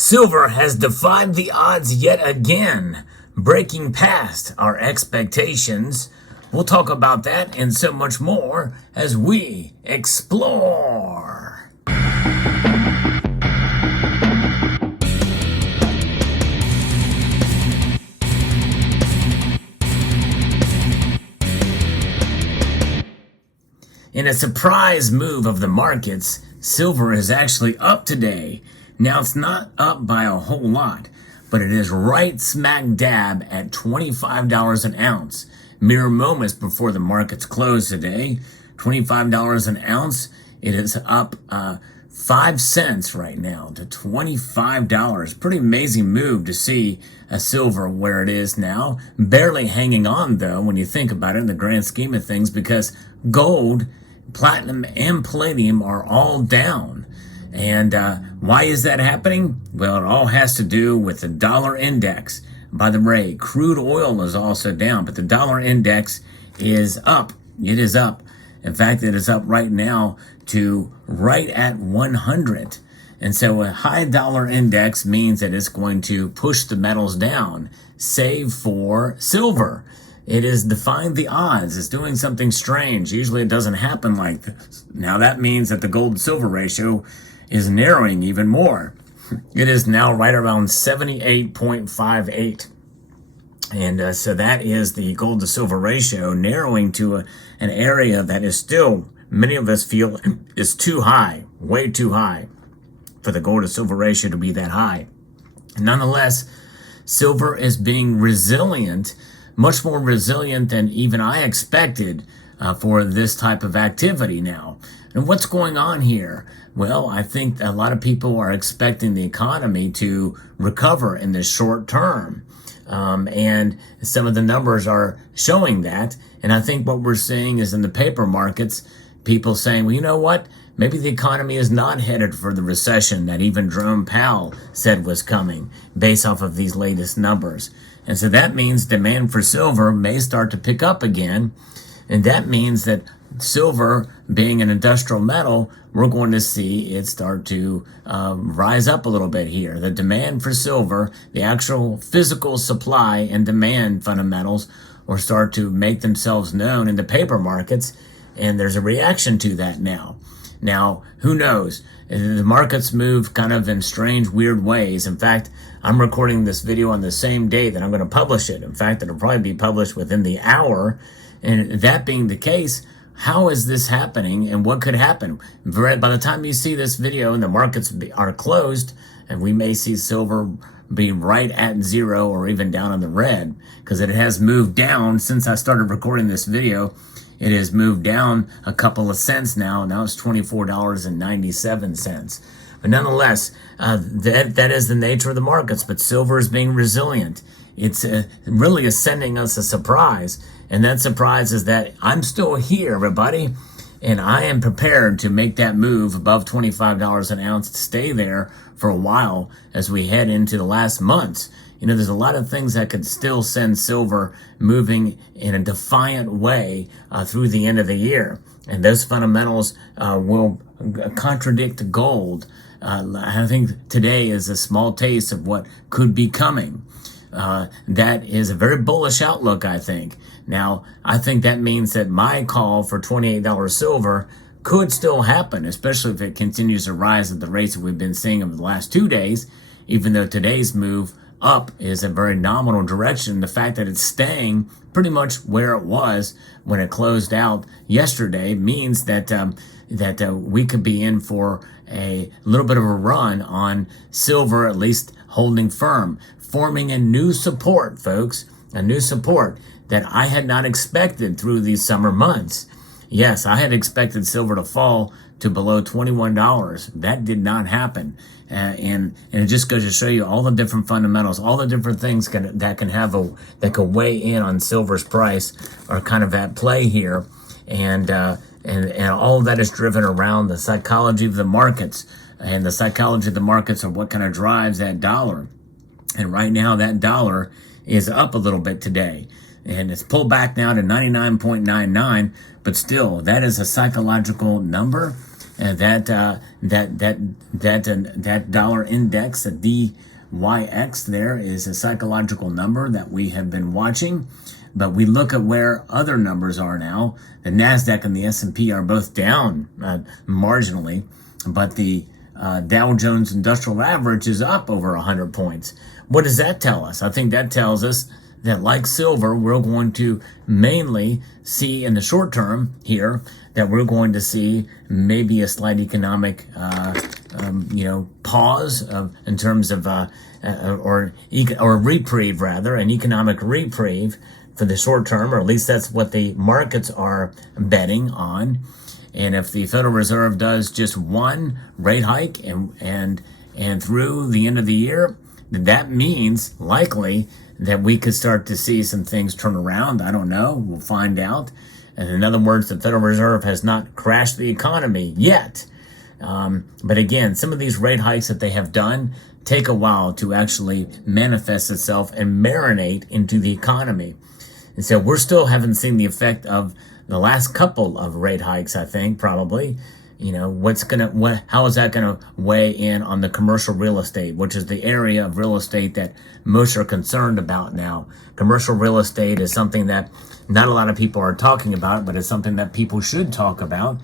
Silver has defied the odds yet again, breaking past our expectations. We'll talk about that and so much more as we explore. In a surprise move of the markets, silver is actually up today. Now, it's not up by a whole lot, but it is right smack dab at $25 an ounce. Mere moments before the markets close today, $25 an ounce. It is up 5 cents right now to $25. Pretty amazing move to see a silver where it is now. Barely hanging on, though, when you think about it in the grand scheme of things, because gold, platinum, and palladium are all down. And why is that happening? Well, it all has to do with the dollar index. By the way, crude oil is also down, but the dollar index is up. It is up. In fact, it is up right now to right at 100. And so a high dollar index means that it's going to push the metals down, save for silver. It is defying the odds. It's doing something strange. Usually it doesn't happen like this. Now that means that the gold to silver ratio is narrowing even more. It is now right around 78.58. And so that is the gold to silver ratio narrowing to an area that is still, many of us feel, is too high, way too high for the gold to silver ratio to be that high. Nonetheless, silver is being resilient, much more resilient than even I expected for this type of activity now. And what's going on here? Well, I think a lot of people are expecting the economy to recover in the short term. And some of the numbers are showing that. And I think what we're seeing is in the paper markets, people saying, well, you know what? Maybe the economy is not headed for the recession that even Jerome Powell said was coming based off of these latest numbers. And so that means demand for silver may start to pick up again. And that means that silver, being an industrial metal, we're going to see it start to rise up a little bit here. The demand for silver, the actual physical supply and demand fundamentals will start to make themselves known in the paper markets, and there's a reaction to that now. Now, who knows? The markets move kind of in strange, weird ways. In fact, I'm recording this video on the same day that I'm going to publish it. In fact, it'll probably be published within the hour. And that being the case, how is this happening and what could happen? By the time you see this video and the markets are closed, and we may see silver be right at zero or even down in the red, because it has moved down since I started recording this video. It has moved down a couple of cents now. Now it's $24.97. But nonetheless, that is the nature of the markets. But silver is being resilient. It's really is sending us a surprise. And that surprise is that I'm still here, everybody. And I am prepared to make that move above $25 an ounce to stay there for a while as we head into the last months. You know, there's a lot of things that could still send silver moving in a defiant way through the end of the year. And those fundamentals will contradict gold. I think today is a small taste of what could be coming. That is a very bullish outlook, I think. Now, I think that means that my call for $28 silver could still happen, especially if it continues to rise at the rates that we've been seeing over the last 2 days, even though today's move up is a very nominal direction. The fact that it's staying pretty much where it was when it closed out yesterday means that we could be in for a little bit of a run on silver, at least holding firm, forming a new support, folks, a new support that I had not expected through these summer months. Yes, I had expected silver to fall to below $21. That did not happen. And it just goes to show you all the different fundamentals, all the different things that can weigh in on silver's price are kind of at play here. And all of that is driven around the psychology of the markets. And the psychology of the markets are what kind of drives that dollar. And right now that dollar is up a little bit today. And it's pulled back now to 99.99, but still, that is a psychological number. that dollar index, the DYX, there is a psychological number that we have been watching. But we look at where other numbers are now. The Nasdaq and the S&P are both down marginally, but the Dow Jones Industrial Average is up over 100 points. What does that tell us? I think that tells us that, like silver, we're going to mainly see in the short term here that we're going to see maybe a slight economic, pause in terms of or reprieve, rather, an economic reprieve for the short term, or at least that's what the markets are betting on. And if the Federal Reserve does just one rate hike and through the end of the year, then that means likely that we could start to see some things turn around. I don't know. We'll find out. And in other words, the Federal Reserve has not crashed the economy yet. But again, some of these rate hikes that they have done take a while to actually manifest itself and marinate into the economy. And so we're still haven't seen the effect of the last couple of rate hikes, I think, probably. How is that gonna weigh in on the commercial real estate, which is the area of real estate that most are concerned about now. Commercial real estate is something that not a lot of people are talking about, but it's something that people should talk about.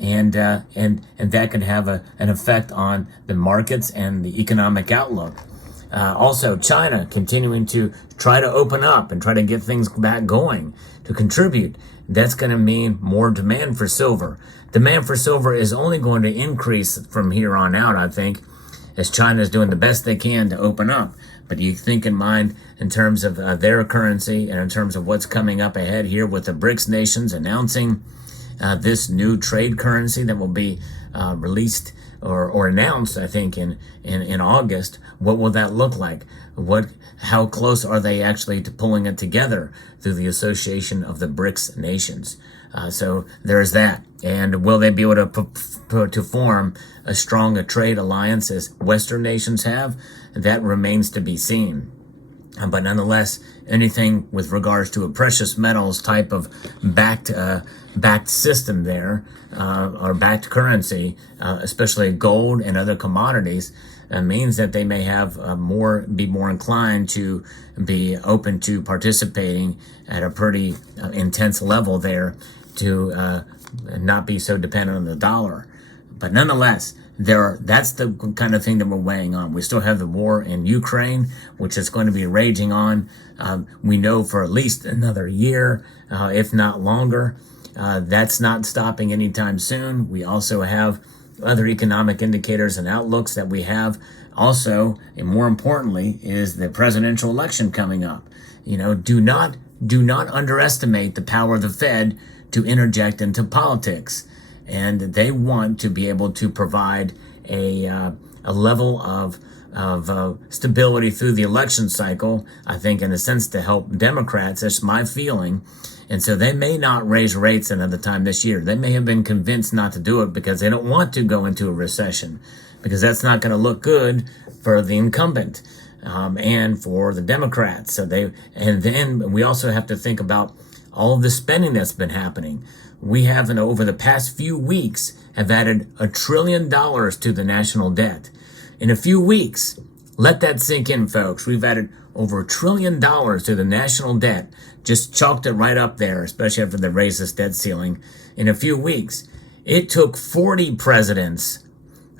And that can have an effect on the markets and the economic outlook. Also, China continuing to try to open up and try to get things back going to contribute. That's going to mean more demand for silver. Demand for silver is only going to increase from here on out, I think, as China is doing the best they can to open up. But you think in mind in terms of their currency and in terms of what's coming up ahead here with the BRICS nations announcing this new trade currency that will be released or announced, I think, in August. What will that look like? How close are they actually to pulling it together through the association of the BRICS nations? So there's that. And will they be able to form as strong a trade alliance as Western nations have? That remains to be seen. But nonetheless, anything with regards to a precious metals type of backed system there, or backed currency, especially gold and other commodities, means that they may have be more inclined to be open to participating at a pretty intense level there to not be so dependent on the dollar. But nonetheless, that's the kind of thing that we're weighing on. We still have the war in Ukraine, which is going to be raging on. We know for at least another year, if not longer. That's not stopping anytime soon. We also have other economic indicators and outlooks that we have. Also, and more importantly, is the presidential election coming up. Do not underestimate the power of the Fed to interject into politics. And they want to be able to provide a level of stability through the election cycle, I think, in a sense, to help Democrats. That's my feeling. And so they may not raise rates another time this year. They may have been convinced not to do it because they don't want to go into a recession, because that's not going to look good for the incumbent and for the Democrats. And then we also have to think about all of the spending that's been happening. We have, over the past few weeks, have added $1 trillion to the national debt. In a few weeks, let that sink in, folks. We've added over $1 trillion to the national debt. Just chalked it right up there, especially after they raised this debt ceiling. In a few weeks, it took 40 presidents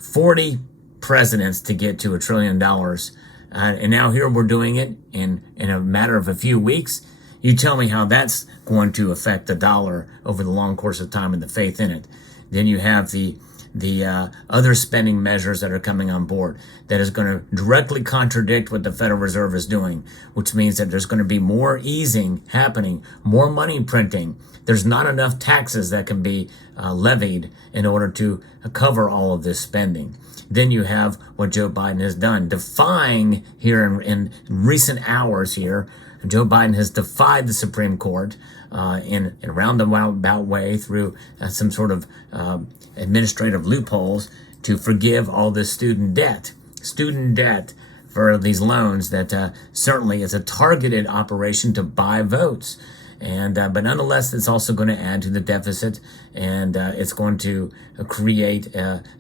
to get to $1 trillion. And now here we're doing it in a matter of a few weeks. You tell me how that's going to affect the dollar over the long course of time and the faith in it. Then you have the other spending measures that are coming on board that is going to directly contradict what the Federal Reserve is doing, which means that there's going to be more easing happening, more money printing. There's not enough taxes that can be levied in order to cover all of this spending. Then you have what Joe Biden has done, defying here in recent hours here. Joe Biden has defied the Supreme Court in a roundabout way through some sort of administrative loopholes to forgive all this student debt for these loans that certainly is a targeted operation to buy votes. And but nonetheless, it's also going to add to the deficit, and it's going to create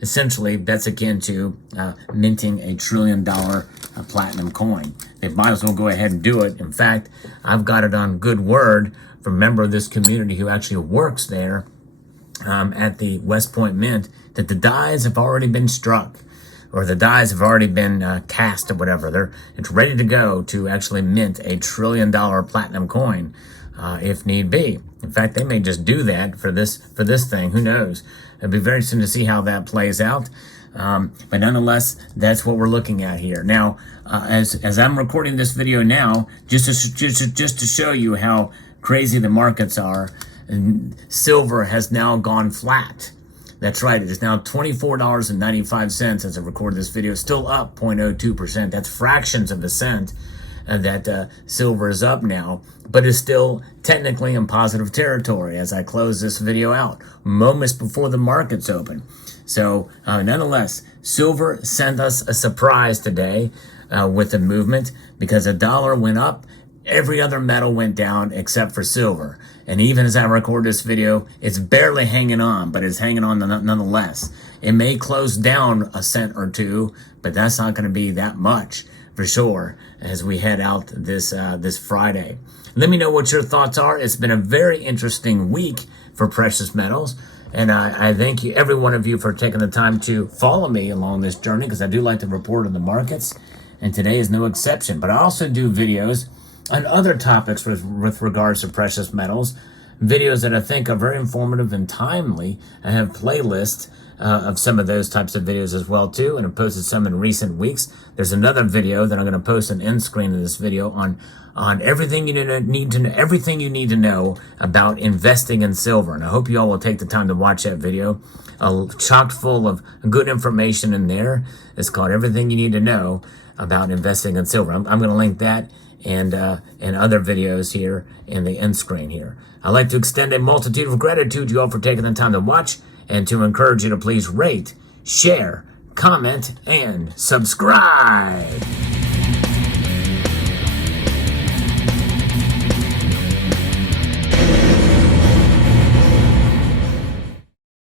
essentially that's akin to minting $1 trillion platinum coin. They might as well go ahead and do it. In fact, I've got it on good word from a member of this community who actually works there at the West Point Mint that the dies have already been struck, or the dies have already been cast or whatever. It's ready to go to actually mint $1 trillion platinum coin if need be. In fact, they may just do that for this thing. Who knows? It'll be very interesting to see how that plays out. But nonetheless, that's what we're looking at here. Now, as I'm recording this video now, just to show you how crazy the markets are, and silver has now gone flat. That's right. It is now $24.95 as I record this video, still up 0.02%. That's fractions of a cent that silver is up now, but is still technically in positive territory as I close this video out, moments before the markets open. So nonetheless, silver sent us a surprise today with the movement, because the dollar went up. Every other metal went down except for silver. And even as I record this video, it's barely hanging on, but it's hanging on nonetheless. It may close down a cent or two, but that's not going to be that much for sure as we head out this Friday. Let me know what your thoughts are. It's been a very interesting week for precious metals. And I thank you, every one of you, for taking the time to follow me along this journey, because I do like to report on the markets, and today is no exception. But I also do videos on other topics with regards to precious metals, videos that I think are very informative and timely. I have playlists of some of those types of videos as well too, and I've posted some in recent weeks. There's another video that I'm going to post an end screen of this video on everything you need to know about investing in silver. And I hope you all will take the time to watch that video. Chock full of good information in there. It's called Everything You Need to Know About Investing in Silver. I'm going to link that and other videos here in the end screen here. I'd like to extend a multitude of gratitude to you all for taking the time to watch, and to encourage you to please rate, share, comment, and subscribe.